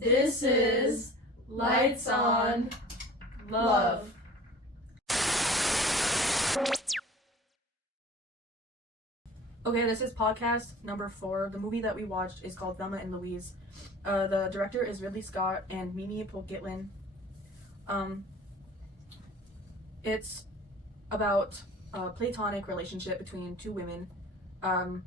This is Lights On Love. Okay, this is podcast number 4. The movie that we watched is called Thelma&Louise. The director is Ridley Scott and Mimi Polgitlin. It's about a platonic relationship between two women. And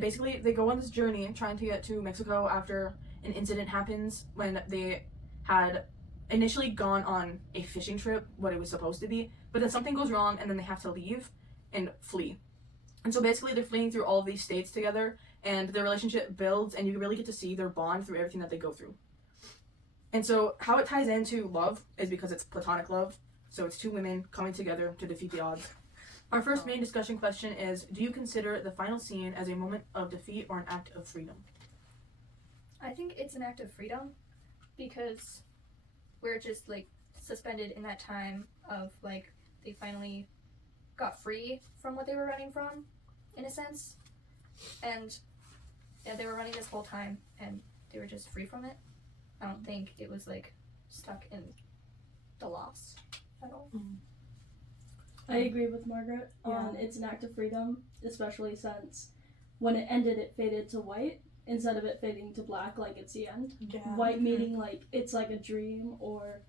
basically they go on this journey trying to get to Mexico after an incident happens when they had initially gone on a fishing trip, what it was supposed to be, but then something goes wrong and then they have to leave and flee. And so basically they're fleeing through all of these states together, and their relationship builds, and you really get to see their bond through everything that they go through. And so how it ties into love is because it's platonic love. So it's two women coming together to defeat the odds. Our first main discussion question is, do you consider the final scene as a moment of defeat or an act of freedom? I think it's an act of freedom because we're just like suspended in that time of like they finally got free from what they were running from, in a sense. And yeah, they were running this whole time and they were just free from it. I don't think it was like stuck in the loss at all. I agree with Margaret on it's an act of freedom, especially since when it ended it faded to white instead of it fading to black like it's the end. Yeah. White meaning like it's like a dream, or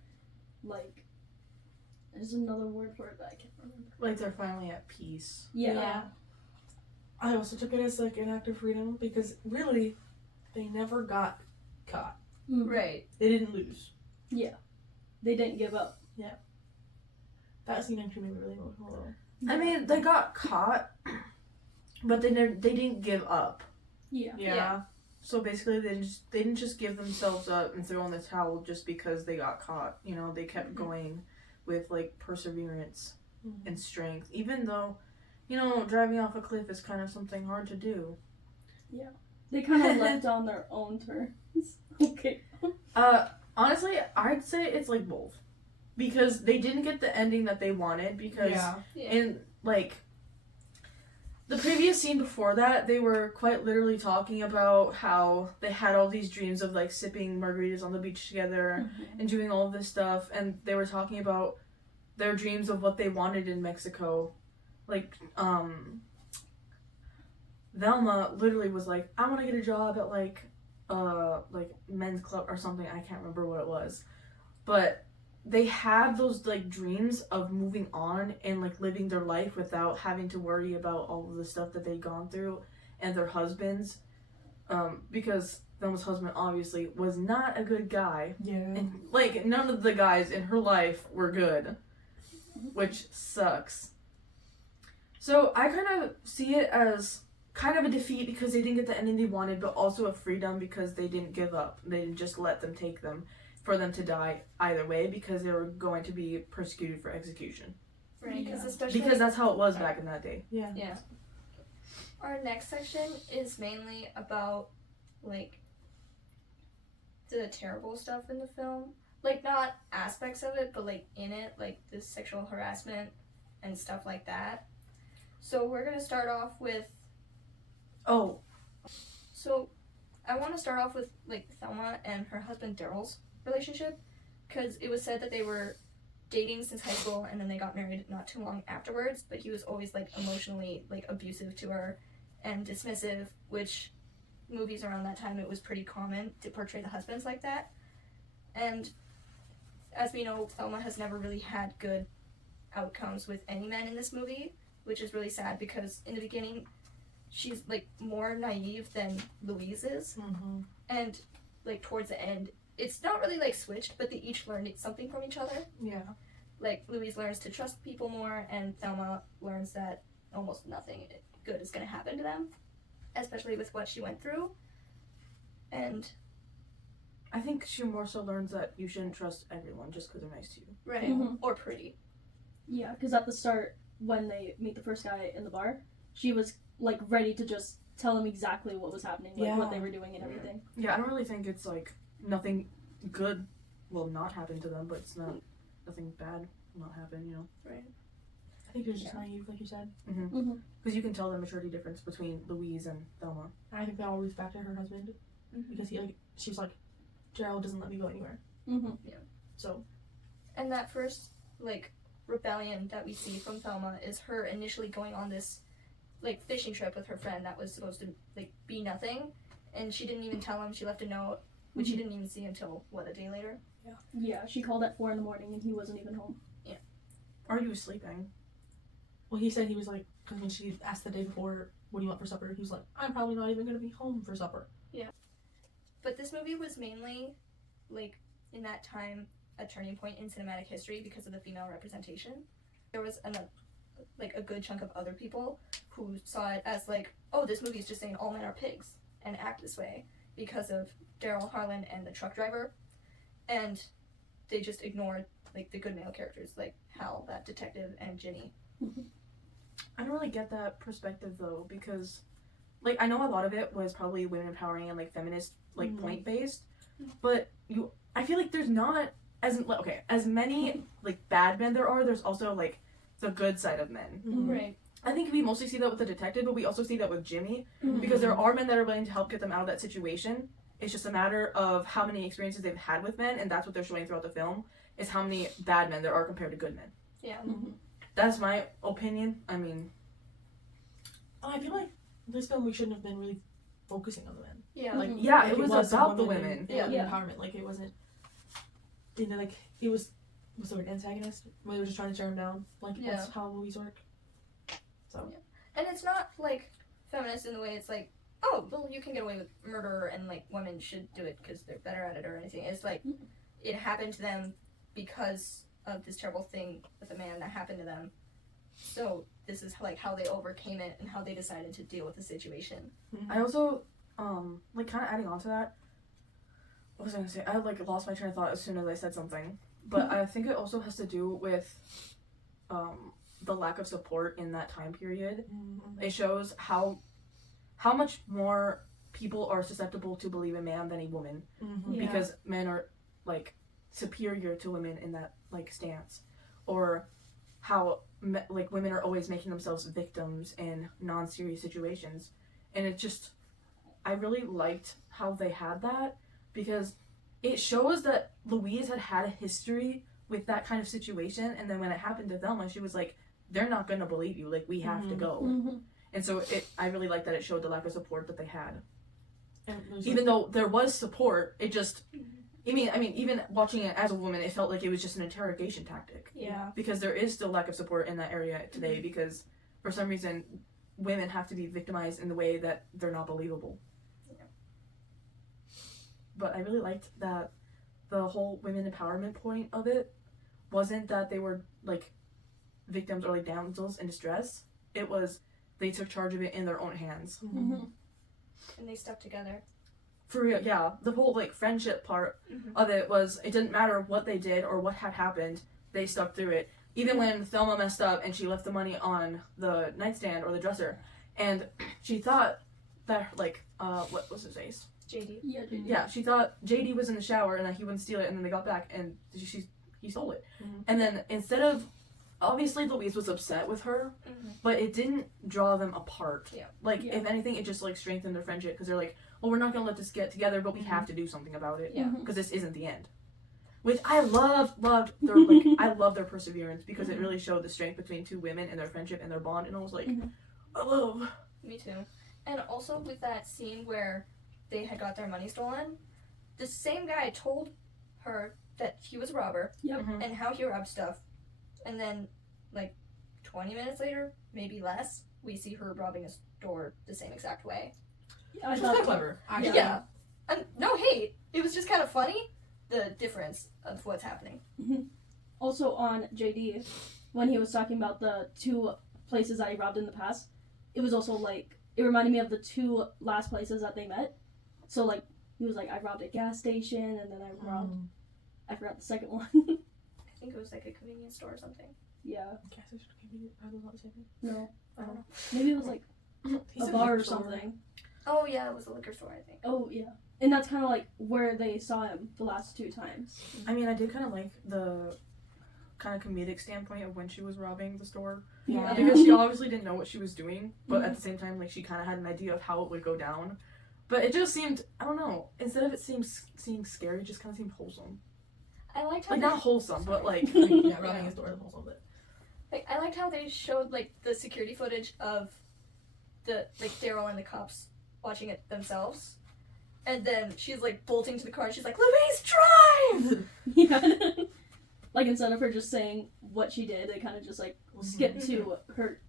like there's another word for it but I can't remember. Like they're finally at peace. Yeah. I also took it as like an act of freedom because really they never got caught. Right. They didn't lose. Yeah. They didn't give up. That scene actually made me really emotional. I mean, they got caught, but they didn't give up. Yeah. So basically, they didn't just give themselves up and throw in the towel just because they got caught. You know, they kept going with like perseverance and strength, even though, you know, driving off a cliff is kind of something hard to do. Yeah. They kind of left on their own terms. Okay. Honestly, I'd say it's like both. Because they didn't get the ending that they wanted, because in, like, the previous scene before that, they were quite literally talking about how they had all these dreams of, like, sipping margaritas on the beach together and doing all of this stuff, and they were talking about their dreams of what they wanted in Mexico. Like, Velma literally was like, I want to get a job at, like, men's club or something, I can't remember what it was. But they had those like dreams of moving on and like living their life without having to worry about all of the stuff that they'd gone through, and their husbands, because Thelma's husband obviously was not a good guy. Yeah. And like none of the guys in her life were good, which sucks. So I kind of see it as kind of a defeat because they didn't get the ending they wanted, but also a freedom because they didn't give up. They didn't just let them take them for them to die either way, because they were going to be persecuted for execution. Right, because that's how it was back in that day. Yeah. Our next section is mainly about like the terrible stuff in the film. Like not aspects of it, but like in it, like the sexual harassment and stuff like that. So we're gonna start off with So I want to start off with like Thelma and her husband Daryl's relationship, because it was said that they were dating since high school and then they got married not too long afterwards, but he was always like emotionally like abusive to her and dismissive, which movies around that time it was pretty common to portray the husbands like that. And as we know, Thelma has never really had good outcomes with any men in this movie, which is really sad because in the beginning she's like more naive than Louise is, and like towards the end it's not really like switched, but they each learned something from each other. Yeah. Like Louise learns to trust people more, and Thelma learns that almost nothing good is going to happen to them, especially with what she went through. And I think she more so learns that you shouldn't trust everyone just because they're nice to you. Right. Or pretty. Yeah, because at the start, when they meet the first guy in the bar, she was like ready to just tell him exactly what was happening, like what they were doing and everything. Yeah, I don't really think it's like nothing good will not happen to them, but it's not nothing bad will not happen, you know. Right. I think they're just naive, like you said. Because you can tell the maturity difference between Louise and Thelma. I think that all roots back to her husband because she was like Daryl doesn't let me go anywhere. Mm-hmm. So, And that first, like, rebellion that we see from Thelma is her initially going on this, like, fishing trip with her friend that was supposed to, like, be nothing. And she didn't even tell him. She left a note, which she didn't even see until, what, a day later? Yeah, she called at 4 a.m. and he wasn't even home. Or he was sleeping. well, he said he was like, because when she asked the day before, what do you want for supper? He was like, I'm probably not even going to be home for supper. But this movie was mainly, like, in that time, a turning point in cinematic history because of the female representation. There was a good chunk of other people who saw it as like, oh, this movie is just saying all men are pigs and act this way because of Daryl, Harlan, and the truck driver, and they just ignored like the good male characters like Hal, that detective, and Ginny. I don't really get that perspective though, because like I know a lot of it was probably women empowering and like feminist like point based, but I feel like there's not as many like bad men there are. There's also like the good side of men. Right. I think we mostly see that with the detective, but we also see that with Jimmy, Mhm. because there are men that are willing to help get them out of that situation. It's just a matter of how many experiences they've had with men, and that's what they're showing throughout the film, is how many bad men there are compared to good men. Yeah. Mm-hmm. That's my opinion. I mean, I feel like this film we shouldn't have been really focusing on the men. Yeah. Like, yeah, like it was about the and- women. Yeah, Yeah. empowerment. Like, it wasn't, you know, like, it was, what's the word, antagonist? Where they were just trying to tear him down. Like, Yeah. that's how movies work. So, And it's not like feminist in the way it's like, oh, well, you can get away with murder and like women should do it because they're better at it or anything. It's like it happened to them because of this terrible thing with a man that happened to them. So this is like how they overcame it and how they decided to deal with the situation. I also, like kind of adding on to that, what was I gonna say? I like lost my train of thought as soon as I said something, but I think it also has to do with, the lack of support in that time period. It shows how much more people are susceptible to believe a man than a woman, Yeah. because men are like superior to women in that like stance, or how like women are always making themselves victims in non-serious situations. And it just, I really liked how they had that, because it shows that Louise had a history with that kind of situation, and then when it happened to Thelma, she was like, they're not gonna believe you, like we have to go. Mm-hmm. And so I really like that it showed the lack of support that they had. And it was Even though there was support, it just, I mean, even watching it as a woman, it felt like it was just an interrogation tactic. Yeah. Because there is still lack of support in that area today, because for some reason, women have to be victimized in the way that they're not believable. Yeah. But I really liked that the whole women empowerment point of it wasn't that they were like victims or like damsels in distress. It was they took charge of it in their own hands. Mm-hmm. And they stuck together. For real, yeah. The whole like friendship part of it was, it didn't matter what they did or what had happened, they stuck through it. Even when Thelma messed up and she left the money on the nightstand or the dresser, and she thought that like what was his face? JD. Yeah. Yeah, she thought JD was in the shower and that he wouldn't steal it, and then they got back and he stole it. And then instead of, obviously Louise was upset with her, but it didn't draw them apart. Yeah. Like, Yeah. if anything, it just like strengthened their friendship, because they're like, well, we're not gonna let this get together, but we have to do something about it, Yeah. because this isn't the end. Which I loved their like I love their perseverance, because it really showed the strength between two women and their friendship and their bond, and I was like, I love. Me too. And also with that scene where they had got their money stolen, the same guy told her that he was a robber Yep. and how he robbed stuff. And then, like, 20 minutes later, maybe less, we see her robbing a store the same exact way. I Which was thought kind of clever, actually. Yeah. And no hate. It was just kind of funny, the difference of what's happening. Also on JD, when he was talking about the 2 places that he robbed in the past, it was also like, it reminded me of the 2 last places that they met. So like, he was like, I robbed a gas station, and then I robbed, I forgot the second one. I think it was like a convenience store or something. Yeah. Gas station, are those not the same thing? No. I don't know. Maybe it was like He a said bar or liquor store. something. Oh, yeah, it was a liquor store, I think. Oh, yeah. And that's kind of like where they saw him the last 2 times. I mean, I did kind of like the kind of comedic standpoint of when she was robbing the store, Yeah. because she obviously didn't know what she was doing, but at the same time, like, she kind of had an idea of how it would go down. But it just seemed, I don't know, instead of it seeing scary, it just kind of seemed wholesome. I liked how Like, they, not wholesome, but like, Yeah, robbing his door the whole bit. like I liked how they showed like the security footage of the like Daryl and the cops watching it themselves, and then she's like bolting to the car and she's like, Louise, drive! Yeah. Like, instead of her just saying what she did, they kind of just like skipped to her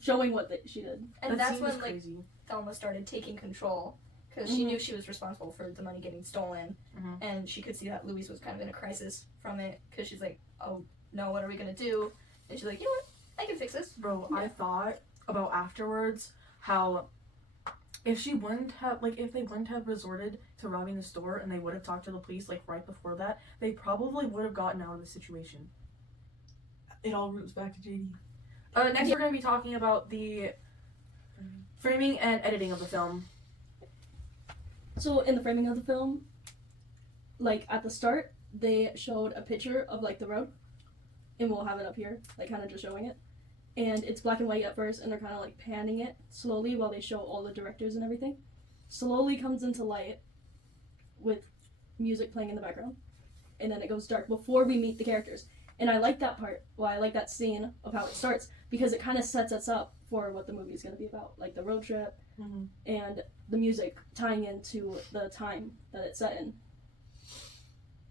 showing what she did. And that that's scene when was like crazy. Thelma started taking control because she knew she was responsible for the money getting stolen, and she could see that Louise was kind of in a crisis from it because she's like, oh no, what are we gonna do? And she's like, you know what, I can fix this. Bro, I thought about afterwards how if they wouldn't have resorted to robbing the store and they would have talked to the police like right before that, they probably would have gotten out of the situation. It all roots back to JD. Next we're going to be talking about the framing and editing of the film. So in the framing of the film, like at the start, they showed a picture of like the road, and we'll have it up here, like kind of just showing it. And it's black and white at first, and they're kind of like panning it slowly while they show all the directors and everything. Slowly comes into light with music playing in the background, and then it goes dark before we meet the characters. And I like that part. Well, I like that scene of how it starts because it kind of sets us up for what the movie is going to be about, like the road trip and the music tying into the time that it's set in.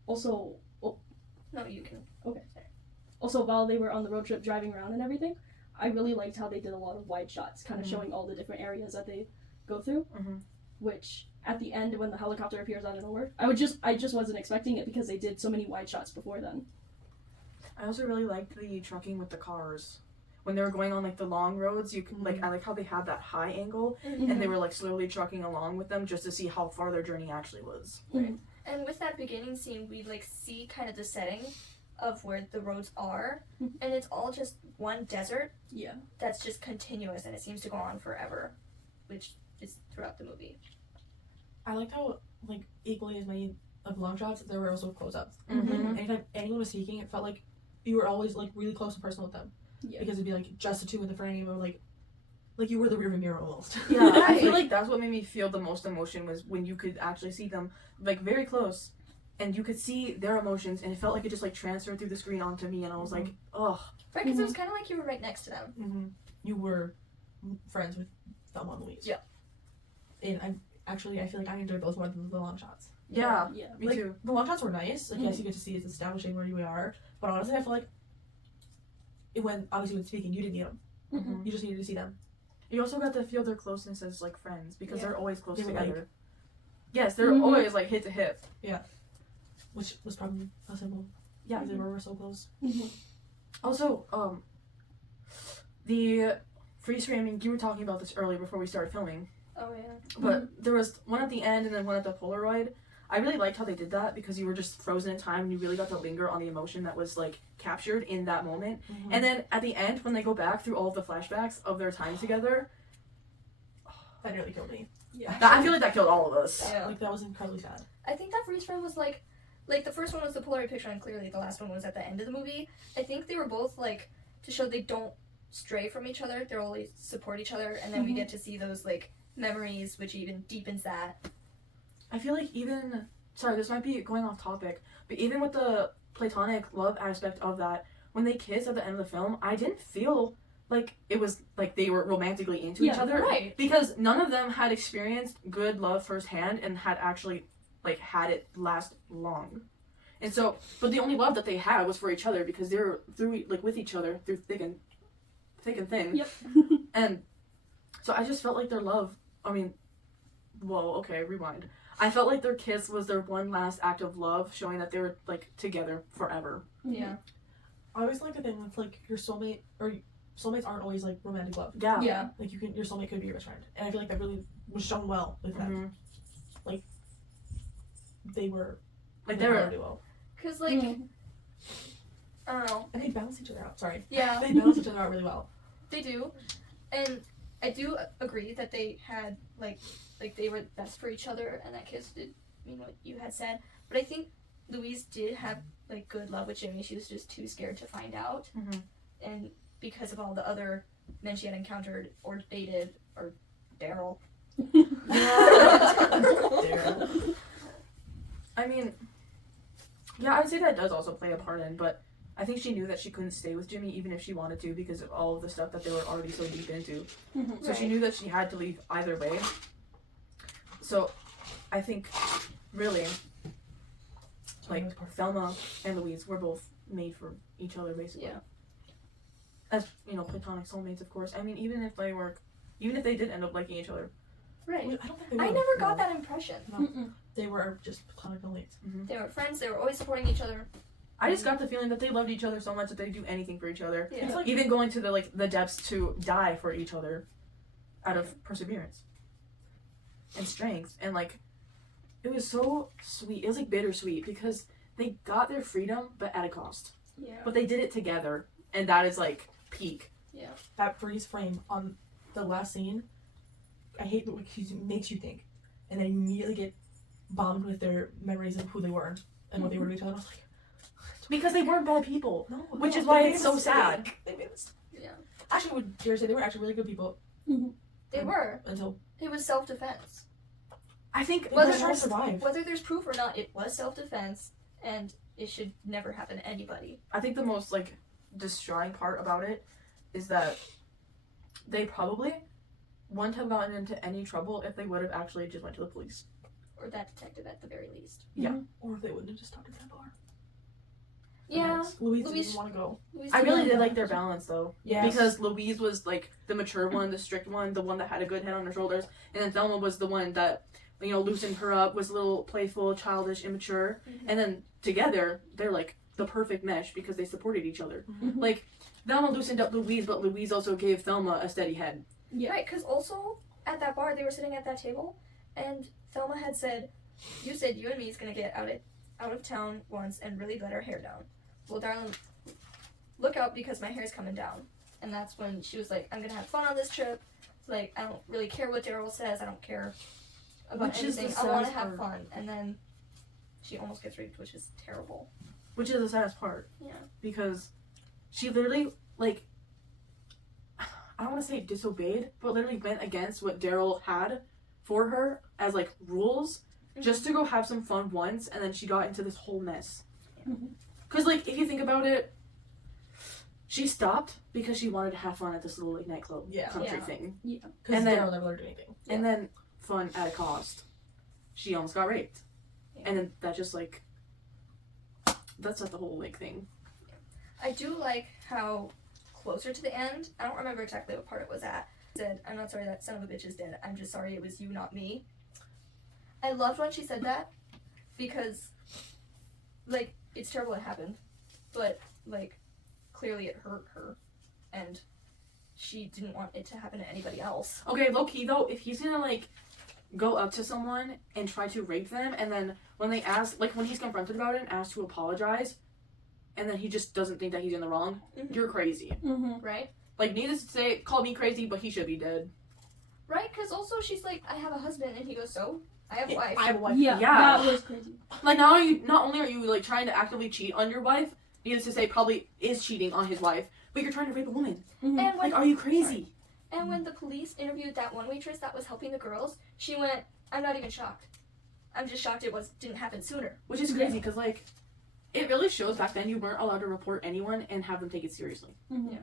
Also, No, you can. okay. Also, while they were on the road trip driving around and everything, I really liked how they did a lot of wide shots, kind of showing all the different areas that they go through. Which at the end, when the helicopter appears out of nowhere, I just wasn't expecting it because they did so many wide shots before then. I also really liked the trucking with the cars. When they were going on like the long roads, you could, like I like how they had that high angle and they were like slowly trucking along with them just to see how far their journey actually was. And with that beginning scene, we like see kind of the setting of where the roads are, and it's all just one desert. Yeah. That's just continuous, and it seems to go on forever, which is throughout the movie. I liked how, like, equally as many of long shots, there were also close-ups. Mm-hmm. Anytime anyone was speaking, it felt like you were always, like, really close and personal with them. Yeah. Because it'd be, like, just the two in the frame, or, like you were the rearview mirror almost. Yeah, I feel like that's what made me feel the most emotion was when you could actually see them, like, very close, and you could see their emotions, and it felt like it just, like, transferred through the screen onto me, and I was like, ugh. Right, because it was kind of like you were right next to them. You were friends with Thelma and Louise. Yeah. And I feel like I enjoyed those more than the long shots. Yeah, Yeah. me Like, too. the long shots were nice. Like, yes, you get to see it's establishing where you are. But honestly, I feel like when speaking, you didn't need them. You just needed to see them. You also got to feel their closeness as, like, friends, because they're always close They were, together. like- Yes, they're always, like, hip to hip. Which was probably possible. Yeah. Because they were so close. Also, the freeze framing, you were talking about this earlier before we started filming, Oh yeah. but there was one at the end and then one at the Polaroid. I really liked how they did that because you were just frozen in time and you really got to linger on the emotion that was, like, captured in that moment. And then at the end, when they go back through all of the flashbacks of their time together, That nearly killed me. Yeah. I feel like that killed all of us. Yeah. Like, that was incredibly sad. I think that freeze frame was like the first one was the Polaroid picture, and clearly the last one was at the end of the movie. I think they were both like to show they don't stray from each other. They always support each other, and then we get to see those like memories, which even deepens that. I feel like even, sorry, this might be going off topic, but even with the platonic love aspect of that, when they kiss at the end of the film, I didn't feel like it was like they were romantically into each other. Right. Because none of them had experienced good love firsthand and had actually, like, had it last long. And so, but the only love that they had was for each other because they were with each other through thick and thin. Yep. And so I just felt like their love, rewind. I felt like their kiss was their one last act of love, showing that they were, like, together forever. Yeah. I always like the thing with, like, your soulmate, or soulmates aren't always, like, romantic love. Yeah. Yeah. Like, your soulmate could be your best friend. And I feel like that really was shown well with them. Like, they were... Like, they were... really well. Cause like I don't know. And they balance each other out. Sorry. Yeah. They balance each other out really well. They do, and I do agree that they had like they were best for each other, and that kiss did mean what you had said. But I think Louise did have like good love with Jimmy. She was just too scared to find out, and because of all the other men she had encountered or dated, or Daryl, Daryl. I mean, yeah, I'd say that does also play a part in, but I think she knew that she couldn't stay with Jimmy even if she wanted to because of all of the stuff that they were already so deep into. So she knew that she had to leave either way. So I think, really, like, Thelma and Louise were both made for each other, basically. Yeah. As, you know, platonic soulmates, of course. I mean, even if they did end up liking each other. Right. I don't think they I were. never got that impression. They were just platonic mates. They were friends. They were always supporting each other. I just got the feeling that they loved each other so much that they'd do anything for each other. Yeah. It's like Even going to the depths to die for each other out of perseverance and strength. And, like, it was so sweet. It was, like, bittersweet because they got their freedom, but at a cost. Yeah. But they did it together, and that is, like, peak. Yeah. that freeze frame on the last scene. I hate that it makes you think, and then you immediately get bombed with their memories of who they were and what they were to each other. I was like, Because they weren't bad people. no, Which is they why made it's a so mistake. sad. They made a mistake. Yeah. Actually, I would dare say they were actually really good people They were. until It was self-defense. I think they Whether were trying to there's- survive. Whether there's proof or not, it was self-defense, and it should never happen to anybody. I think the most, like, destroying part about it is that they probably wouldn't have gotten into any trouble if they would have actually just went to the police. Or that detective at the very least. Yeah. Or if they wouldn't have just stopped at that bar. Yeah. Louise Louise- didn't want to go. Louise I really didn't- did like their balance, though. Yeah. Because Louise was, like, the mature one, the strict one, the one that had a good head on her shoulders. And then Thelma was the one that, you know, loosened her up, was a little playful, childish, immature. And then together, they're, like, the perfect mesh because they supported each other. Mhm. Like, Thelma loosened up Louise, but Louise also gave Thelma a steady head. Yeah. Right, because also at that bar, they were sitting at that table, and Thelma had said, "You said you and me is gonna get out of town once and really let our hair down. Well, darling, look out because my hair's coming down." And that's when she was like, "I'm gonna have fun on this trip. Like, I don't really care what Daryl says. I don't care about Which is the anything. I want to saddest have part. fun." And then she almost gets raped, which is terrible. Which is the saddest part. Yeah. Because she literally, like, I don't want to say disobeyed, but literally went against what Daryl had for her as, like, rules just to go have some fun once, and then she got into this whole mess. Mhm. Because, like, if you think about it, she stopped because she wanted to have fun at this little, like, nightclub country Yeah. thing. Because And then- Daryl never learned anything. And then, fun at a cost. She almost got raped. Yeah. And then that just, like, that's not the whole, like, thing. I do like how closer to the end, I don't remember exactly what part it was at, said, "I'm not sorry that son of a bitch is dead. I'm just sorry it was you, not me." I loved when she said that because, like, it's terrible it happened, but, like, clearly it hurt her and she didn't want it to happen to anybody else. Okay, low key though, if he's gonna like go up to someone and try to rape them, and then when they ask, like when he's confronted about it and asked to apologize, and then he just doesn't think that he's in the wrong, Mhm. you're crazy. Mm-hmm. Right? Like, needless to say, call me crazy, but he should be dead. Right? Because also she's like, "I have a husband," and he goes, "So? I have a wife." I have a wife. Yeah, Yeah. that was crazy. Like, not only are you like trying to actively cheat on your wife, needless to say, probably is cheating on his wife, but you're trying to rape a woman. Mhm. And when Like, are you crazy? And when the police interviewed that one waitress that was helping the girls, she went, "I'm not even shocked. I'm just shocked didn't happen sooner." Which is crazy, because like, it really shows back then you weren't allowed to report anyone and have them take it seriously. Mhm.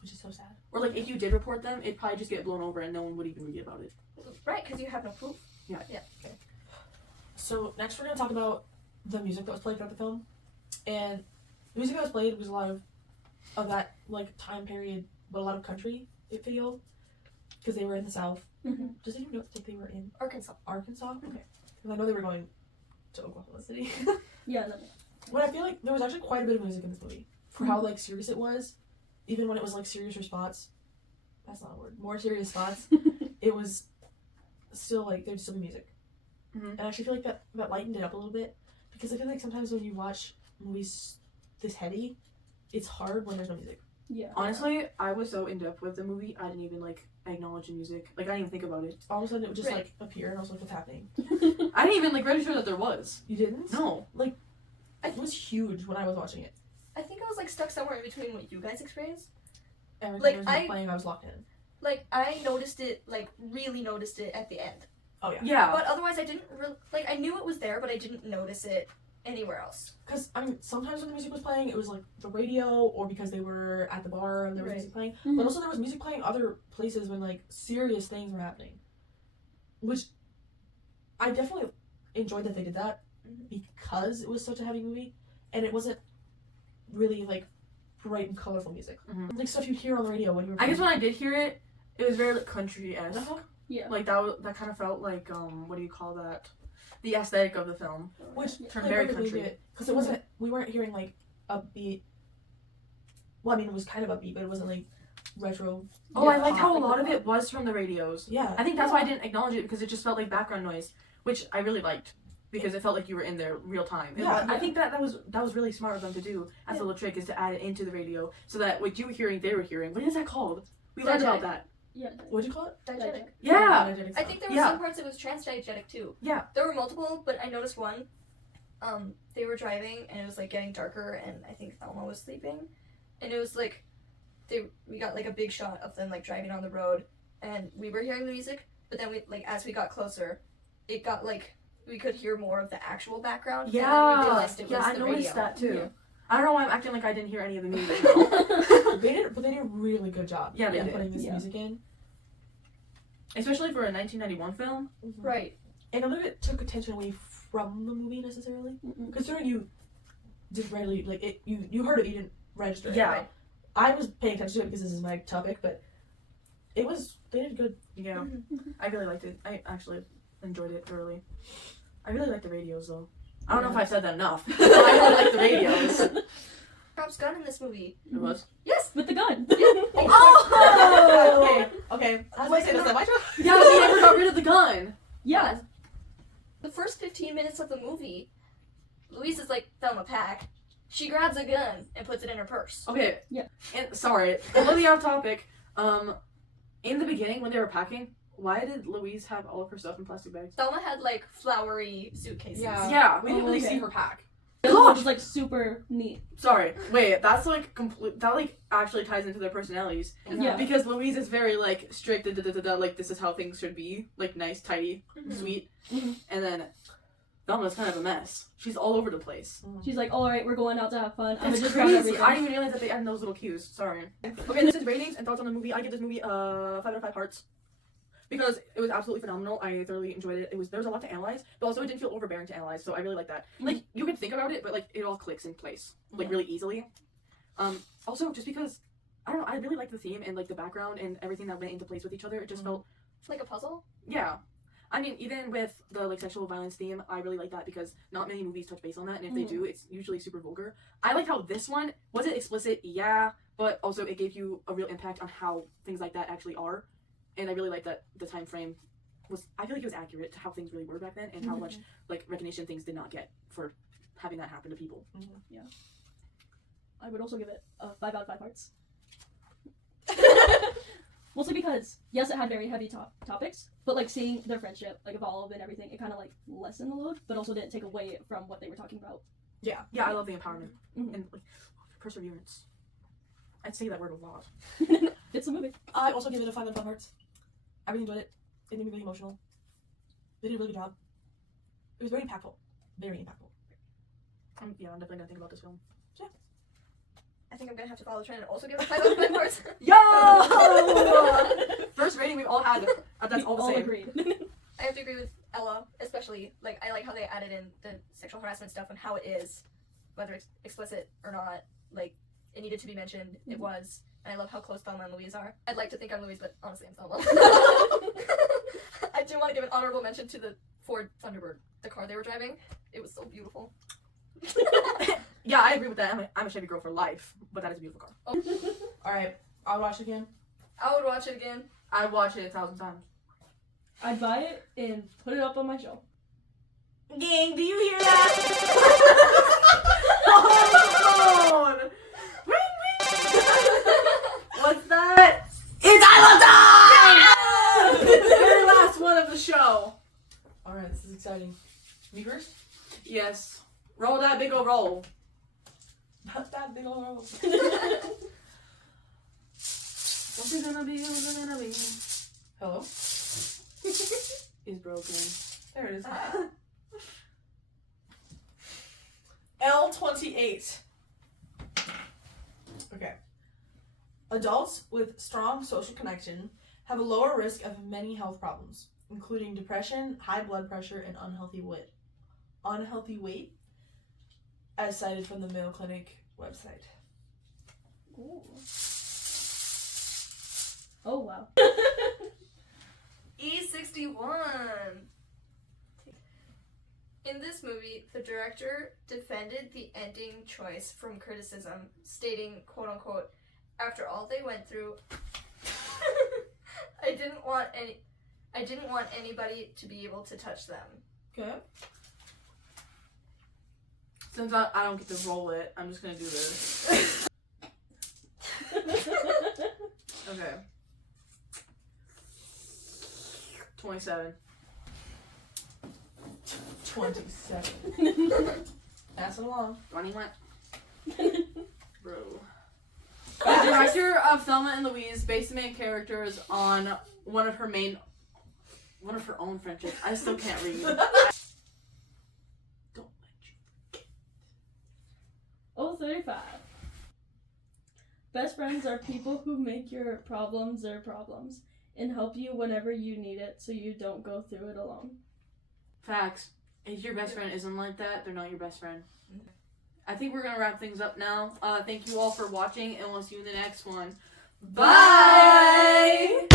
Which is so sad. Or like, if you did report them, it'd probably just get blown over and no one would even read about it. Right, because you have no proof. So next we're gonna talk about the music that was played throughout the film, and the music that was played was a lot of that like time period, but a lot of country it feel, because they were in the South. Mhm. Does anyone know what state they were in? Arkansas. Arkansas. Okay. Because I know they were going to Oklahoma City. Yeah. That, But I feel like there was actually quite a bit of music in this movie for how like serious it was, even when it was like serious spots. That's not a word. More serious spots. It was still like there'd still be music, Mhm. and I actually feel like that lightened it up a little bit, because I feel like sometimes when you watch movies this heavy, it's hard when there's no music. yeah. Honestly, I was so in depth with the movie, I didn't even like acknowledge the music. Like, I didn't even think about it. All of a sudden it would just Right. like appear, and I was like, "What's happening?" I didn't even like register that there was. You didn't? No. It was huge when I was watching it. I think I was like stuck somewhere in between what you guys experienced. Every time Like, there was music I- playing, I was locked in. Like, I noticed it, like, really noticed it at the end. Oh yeah. Yeah. But otherwise, I didn't really, like, I knew it was there, but I didn't notice it anywhere else. Because I mean, sometimes when the music was playing, it was like the radio, or because they were at the bar and there was Right. music playing. Mhm. But also there was music playing other places when like serious things were happening, which I definitely enjoyed that they did that Mhm. because it was such a heavy movie, and it wasn't really like bright and colorful music, Mhm. like stuff you'd hear on the radio when you were. I guess when I did hear it, it was very like country-esque. Uh-huh. Yeah. Like that kind of felt like what do you call that? The aesthetic of the film. Which Turned very country. because it wasn't. We weren't hearing like upbeat. Well, I mean, it was kind of upbeat, but it wasn't like retro. Oh, I liked pop, how a like lot the of it was from the radios. Yeah. I think that's why I didn't acknowledge it, because it just felt like background noise, which I really liked because it felt like you were in there real time. Yeah. I think that was really smart of them to do as a little trick, is to add it into the radio so that what you were hearing, they were hearing. What is that called? We learned about that. Yeah. What'd you call it? Diegetic. Yeah. Diegetic I sound. think there were Yeah. some parts it was transdiegetic too. Yeah. There were multiple, but I noticed one. They were driving and it was like getting darker, and I think Thelma was sleeping, and it was like, we got like a big shot of them like driving on the road, and we were hearing the music, but then we like as we got closer, it got like we could hear more of the actual background. And then we Yeah. realized it was I the noticed radio. that too. Yeah. I don't know why I'm acting like I didn't hear any of the music. now. They did a really good job. Yeah, they in did. putting this Yeah. music in. Especially for a 1991 film. Right. And none of it took attention away from the movie necessarily. Mm-mm. Considering you didn't really like it, you heard it, you didn't register it. Yeah. Right. I was paying attention to it because this is my topic, but they did good. Yeah. Mhm. I really liked it. I actually enjoyed it thoroughly. I really like the radios though. I don't know if I've said that enough. But I really like the radios. Trump's gun in this movie. It was. Yes. With the gun. Oh! Okay. I was gonna say this. Am I true? Yeah, they never got rid of the gun. Yeah. The first 15 minutes of the movie, Louise is like, Thelma, pack. She grabs a gun and puts it in her purse. Okay. Yeah. And sorry, completely off topic. In the beginning when they were packing, why did Louise have all of her stuff in plastic bags? Thelma had like flowery suitcases. Yeah. We didn't really okay. see her pack. It was like super neat. Sorry. Wait, that's like complete. That like actually ties into their personalities. Yeah. Because Louise is very like strict, like this is how things should be, like nice, tidy, Mhm. sweet. Mhm. And then Thelma's kind of a mess. She's all over the place. She's like, all right, we're going out to have fun. I'm That's gonna just grab crazy. everything. I didn't even realize that they added those little cues. Sorry. Okay, this is ratings and thoughts on the movie. I give this movie 5 out of 5 hearts. Because it was absolutely phenomenal. I thoroughly enjoyed it. There was a lot to analyze, but also it didn't feel overbearing to analyze, so I really like that. Like, you can think about it, but like it all clicks in place. Like really easily. Also just because I don't know, I really liked the theme and like the background and everything that went into place with each other. It just felt Like a puzzle. yeah. I mean, even with the like sexual violence theme, I really like that because not many movies touch base on that, and if they do, it's usually super vulgar. I like how this one wasn't explicit, yeah, but also it gave you a real impact on how things like that actually are, and I really like that the time frame was. I feel like it was accurate to how things really were back then, and how much like recognition things did not get for having that happen to people. I would also give it a 5 out of 5 hearts. Mostly because, yes, it had very heavy topics, but like seeing their friendship like evolve and everything, it kind of like lessened the load, but also didn't take away from what they were talking about. Yeah, I love the empowerment Mhm. and like perseverance. I'd say that word a lot. It's a movie. I also give it a 5 out of 5 hearts. I really enjoyed it. It made me really emotional. They did a really good job. It was very impactful. Very impactful. Yeah, I'm definitely gonna think about this film. I think I'm gonna have to follow the trend and also give it 5 out of 5 hearts. Yo! First rating we've all had. That's We all the all same. agreed. I have to agree with Ella, especially like I like how they added in the sexual harassment stuff and how it is, whether it's explicit or not. Like it needed to be mentioned. It was. And I love how close Thelma and Louise are. I'd like to think I'm Louise, but honestly I'm Thelma. I do want to give an honorable mention to the Ford Thunderbird, the car they were driving. It was so beautiful. Yeah, I agree with that. I'm a Chevy girl for life, but that is a beautiful car. Alright, I'll watch it again. I would watch it again. I'd watch it 1,000 times. I'd buy it and put it up on my shelf. Gang, do you hear that? Oh, ring, ring. What's that? It's Island time! Very last one of the show. Alright, this is exciting. Me first? Yes. Roll that big ol' roll. Not that big old roll. What's it gonna be? What's it gonna be? Hello? Is broken. There it is. L28. Okay. Adults with strong social connection have a lower risk of many health problems, including depression, high blood pressure, and unhealthy weight, as cited from the Mayo Clinic website. Ooh. Oh wow. E61. In this movie, the director defended the ending choice from criticism, stating, quote unquote, after all they went through, I didn't want anybody to be able to touch them. Okay. Since I don't get to roll it, I'm just gonna do this. Okay. 27. 27. Pass it along. 21. Bro. The director of Thelma and Louise based the main characters on one of her own friendships. I still can't read. Don't let you. Oh, 35. Best friends are people who make your problems their problems and help you whenever you need it so you don't go through it alone. Facts. If your best friend isn't like that, they're not your best friend. I think we're gonna wrap things up now. Thank you all for watching, and we'll see you in the next one. Bye!